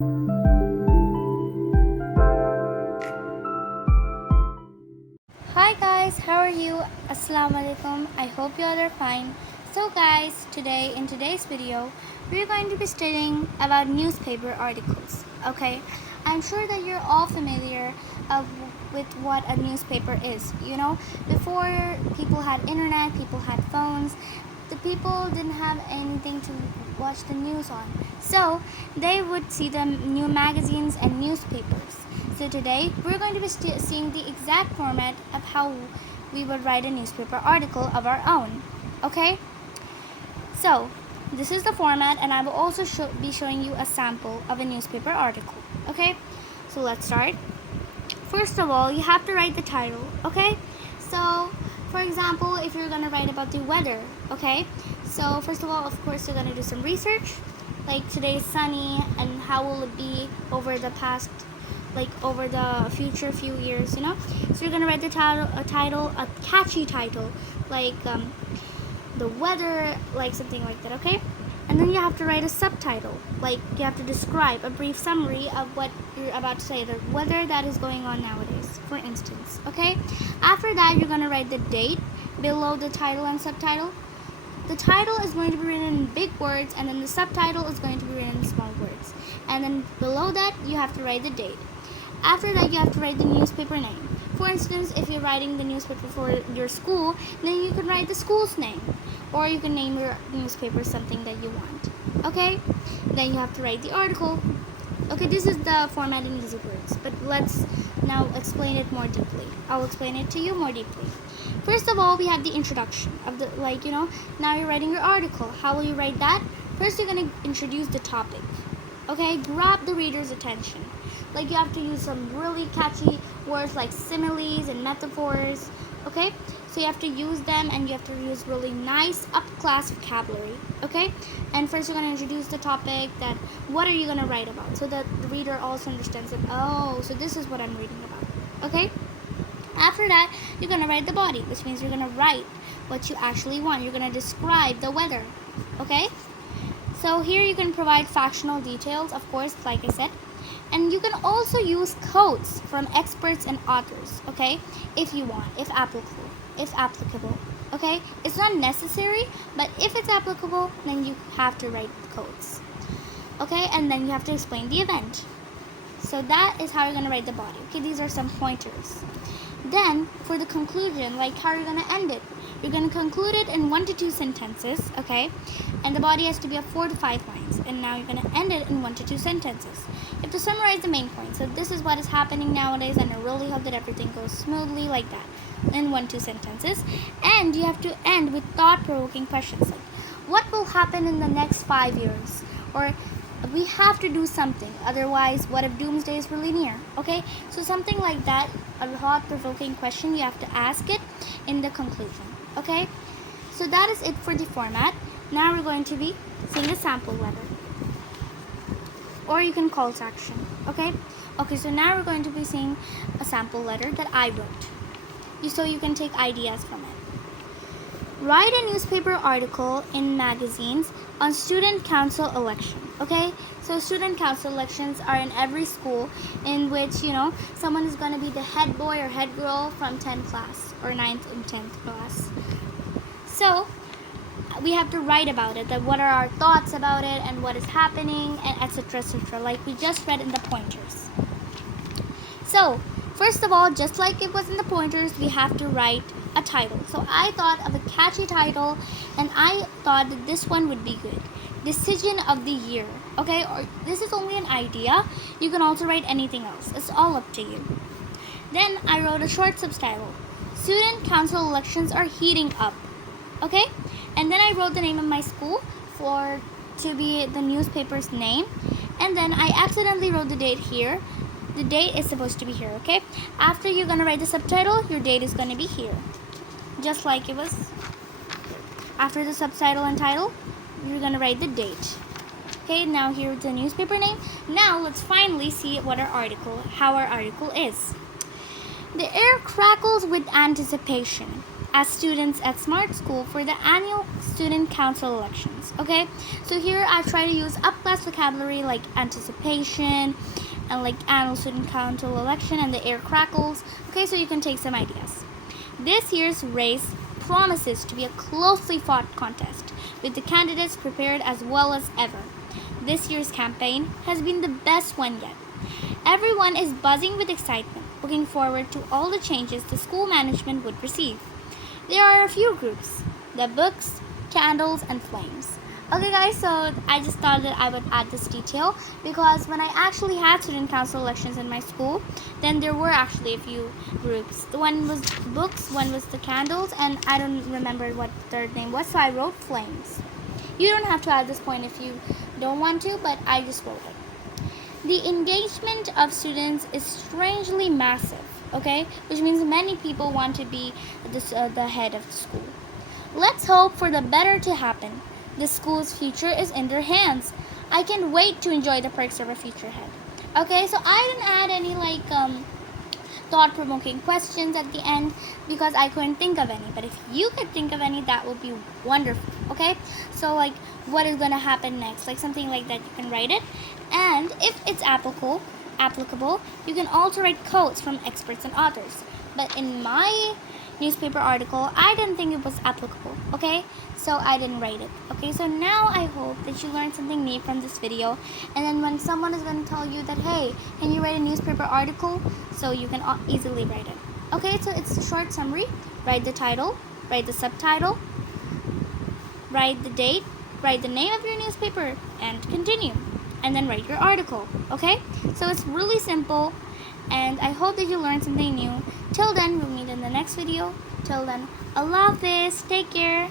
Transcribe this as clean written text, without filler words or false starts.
Hi guys, how are you? Assalamu alaikum. I hope you all are fine. So guys, in today's video, we're going to be studying about newspaper articles. Okay, I'm sure that you're all familiar with what a newspaper is. Before people had internet, people had phones. The people didn't have anything to watch the news on, so they would see the new magazines and newspapers. So today we're going to be seeing the exact format of how we would write a newspaper article of our own. Okay? So this is the format, and I will also be showing you a sample of a newspaper article. Okay? So let's start. First of all, you have to write the title. Okay? So for example, if you're going to write about the weather, okay? So first of all, of course, you're going to do some research, like today is sunny and how will it be over the past, like over the future few years, So you're going to write the title, a catchy title, like the weather, like something like that, okay? And then you have to write a subtitle, like you have to describe a brief summary of what you're about to say, the weather that is going on nowadays, for instance, okay? After that, you're going to write the date below the title and subtitle. The title is going to be written in big words, and then the subtitle is going to be written in small words. And then below that, you have to write the date. After that, you have to write the newspaper name. For instance, if you're writing the newspaper for your school, then you can write the school's name. Or you can name your newspaper something that you want. Okay? Then you have to write the article. Okay, this is the format in easy words, but let's now explain it more deeply. I'll explain it to you more deeply. First of all, we have the introduction of the, now you're writing your article. How will you write that? First, you're going to introduce the topic. Okay, grab the reader's attention. Like you have to use some really catchy words like similes and metaphors. Okay, so you have to use them, and you have to use really nice up-class vocabulary. Okay, and first you're going to introduce the topic, that what are you going to write about, so that the reader also understands that, oh, so this is what I'm reading about. Okay, after that, you're going to write the body, which means you're going to write what you actually want. You're going to describe the weather. Okay, so here you can provide factual details, of course, like I said. And you can also use quotes from experts and authors, okay, if you want, if applicable, okay? It's not necessary, but if it's applicable, then you have to write quotes, okay? And then you have to explain the event. So that is how you're going to write the body, okay? These are some pointers. Then, for the conclusion, like how you're going to end it, you're going to conclude it in 1 to 2 sentences, okay? And the body has to be of 4 to 5 lines. And now you're going to end it in 1 to 2 sentences. You have to summarize the main points. So this is what is happening nowadays, and I really hope that everything goes smoothly like that in 1 to 2 sentences. And you have to end with thought-provoking questions like, what will happen in the next 5 years? Or we have to do something, otherwise what if doomsday is really near? Okay, so something like that, a thought-provoking question, you have to ask it in the conclusion. Okay, so that is it for the format. Now we're going to be seeing a sample letter, or you can call to action. Okay, so now we're going to be seeing a sample letter that I wrote, so you can take ideas from it. Write a newspaper article in magazines on student council election. Okay, so student council elections are in every school, in which someone is going to be the head boy or head girl from 10th class or 9th and 10th class. So we have to write about it, that what are our thoughts about it and what is happening, and etc., like we just read in the pointers. So first of all, just like it was in the pointers, we have to write a title. So I thought of a catchy title, and I thought that this one would be good. Decision of the year. Okay, or this is only an idea. You can also write anything else. It's all up to you. Then I wrote a short subtitle. Student council elections are heating up. Okay, and then I wrote the name of my school to be the newspaper's name, and then I accidentally wrote the date here. The date is supposed to be here. Okay, after you're gonna write the subtitle, your date is gonna be here, just like it was. After the subtitle and title, you're gonna write the date. Okay, now here's the newspaper name. Now let's finally see how our article is. The air crackles with anticipation. as students at Smart School for the annual student council elections. Okay, so here I try to use up class vocabulary like anticipation and like annual student council election and the air crackles. Okay, so you can take some ideas. This year's race promises to be a closely fought contest with the candidates prepared as well as ever. This year's campaign has been the best one yet. Everyone is buzzing with excitement, looking forward to all the changes the school management would receive. There are a few groups: the books, candles, and flames. Okay, guys, so I just thought that I would add this detail because when I actually had student council elections in my school, then there were actually a few groups. The one was books, one was the candles, and I don't remember what the third name was, so I wrote flames. You don't have to add this point if you don't want to, but I just wrote it. The engagement of students is strangely massive, okay, which means many people want to be the head of the school. Let's hope for the better to happen. The school's future is in their hands. I can't wait to enjoy the perks of a future head. Okay, so I didn't add any thought-provoking questions at the end because I couldn't think of any. But if you could think of any, that would be wonderful. Okay, so like what is gonna happen next, like something like that, you can write it. And if it's applicable, you can also write quotes from experts and authors. But in my newspaper article, I didn't think it was applicable, okay? So I didn't write it, okay? So now I hope that you learned something new from this video. And then when someone is going to tell you that, hey, can you write a newspaper article? So you can easily write it. Okay, so it's a short summary. Write the title, write the subtitle, write the date, write the name of your newspaper, and continue. And then write your article, okay? So it's really simple. And I hope that you learned something new. Till then, we'll meet in the next video. Till then, Allah Hafiz. Take care.